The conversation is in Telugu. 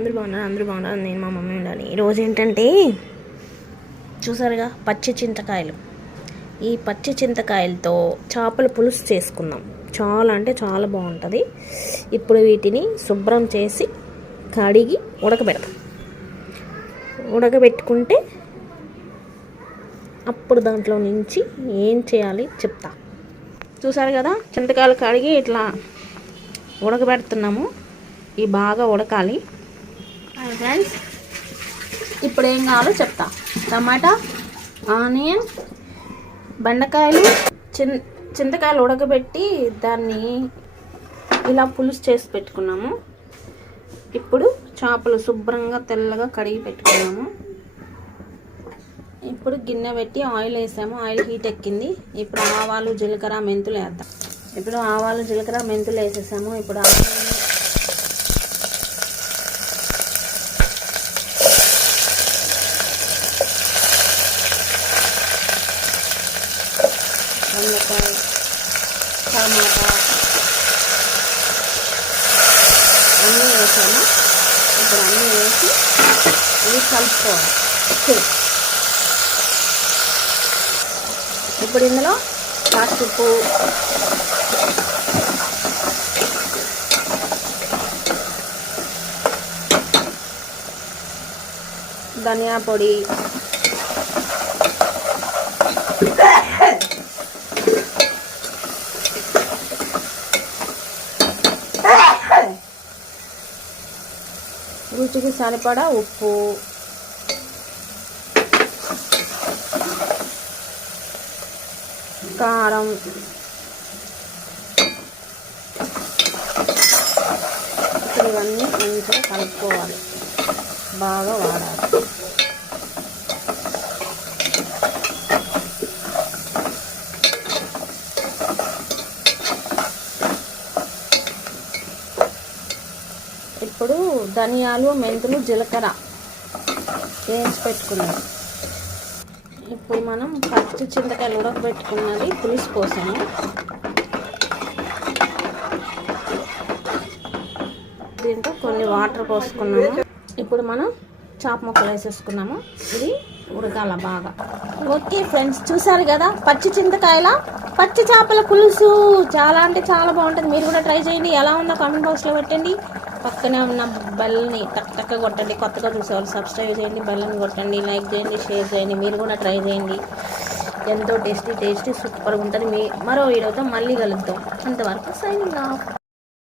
అందరూ బాగున్నారు. నేను మా మమ్మీ ఉండాలి. ఈరోజు ఏంటంటే చూసారుగా పచ్చి చింతకాయలు. ఈ పచ్చి చింతకాయలతో చేపల పులుసు చేసుకుందాం. చాలా అంటే చాలా బాగుంటుంది. ఇప్పుడు వీటిని శుభ్రం చేసి కడిగి ఉడకబెట్టుకుంటే అప్పుడు దాంట్లో నుంచి ఏం చేయాలి చెప్తా. చూసారు కదా, చింతకాయలు కడిగి ఇట్లా ఉడకబెడుతున్నాము. ఇవి బాగా ఉడకాలి ఫ్రెండ్స్. ఇప్పుడు ఏం కావాలో చెప్తా. టమాటా, ఆనియన్, బెండకాయలు, చింతకాయలు ఉడకబెట్టి దాన్ని ఇలా పులుసు చేసి పెట్టుకున్నాము. ఇప్పుడు చేపలు శుభ్రంగా తెల్లగా కడిగి పెట్టుకున్నాము. ఇప్పుడు గిన్నె పెట్టి ఆయిల్ వేసాము. ఆయిల్ హీట్ ఎక్కింది. ఇప్పుడు ఆవాలు, జీలకర్ర, మెంతులు వేద్దాం. ఇప్పుడు ఆవాలు, జీలకర్ర, మెంతులు వేసేసాము. ఇప్పుడు బెండకాయ, టమాటా అన్నీ వేసాము. ఇప్పుడు అన్నీ వేసి ఇవి కలుపుకోవాలి. ఇప్పుడు ఇందులో పసుపు, ధనియా పొడి, రుచికి సరిపడా ఉప్పు, కారం, ఇప్పుడు ఇవన్నీ మంచిగా కలుపుకోవాలి. బాగా వాడాలి. ఇప్పుడు ధనియాలు, మెంతులు, జీలకర్ర వేసి పెట్టుకున్నాము. ఇప్పుడు మనం పచ్చి చింతకాయలు ఉడకబెట్టుకున్నది పులుసు కోసాము. దీంట్లో కొన్ని వాటర్ పోసుకున్నాము. ఇప్పుడు మనం చాప ముక్కలు వేసేసుకున్నాము. ఇది ఉడకాల బాగా. ఓకే ఫ్రెండ్స్, చూసారు కదా పచ్చి చింతకాయల పచ్చి చేపల పులుసు. చాలా అంటే చాలా బాగుంటుంది. మీరు కూడా ట్రై చేయండి. ఎలా ఉందో కామెంట్ బాక్స్లో పెట్టండి. పక్కనే ఉన్న బెల్ని టక్ కొట్టండి. కొత్తగా చూసేవాళ్ళు సబ్స్క్రైబ్ చేయండి, బెల్ని కొట్టండి, లైక్ చేయండి, షేర్ చేయండి. మీరు కూడా ట్రై చేయండి. ఎంతో టేస్టీ సూపర్గా ఉంటుంది. మరో వీడియోతో మళ్ళీ కలుద్దాం. అంతవరకు సైనింగ్ ఆఫ్.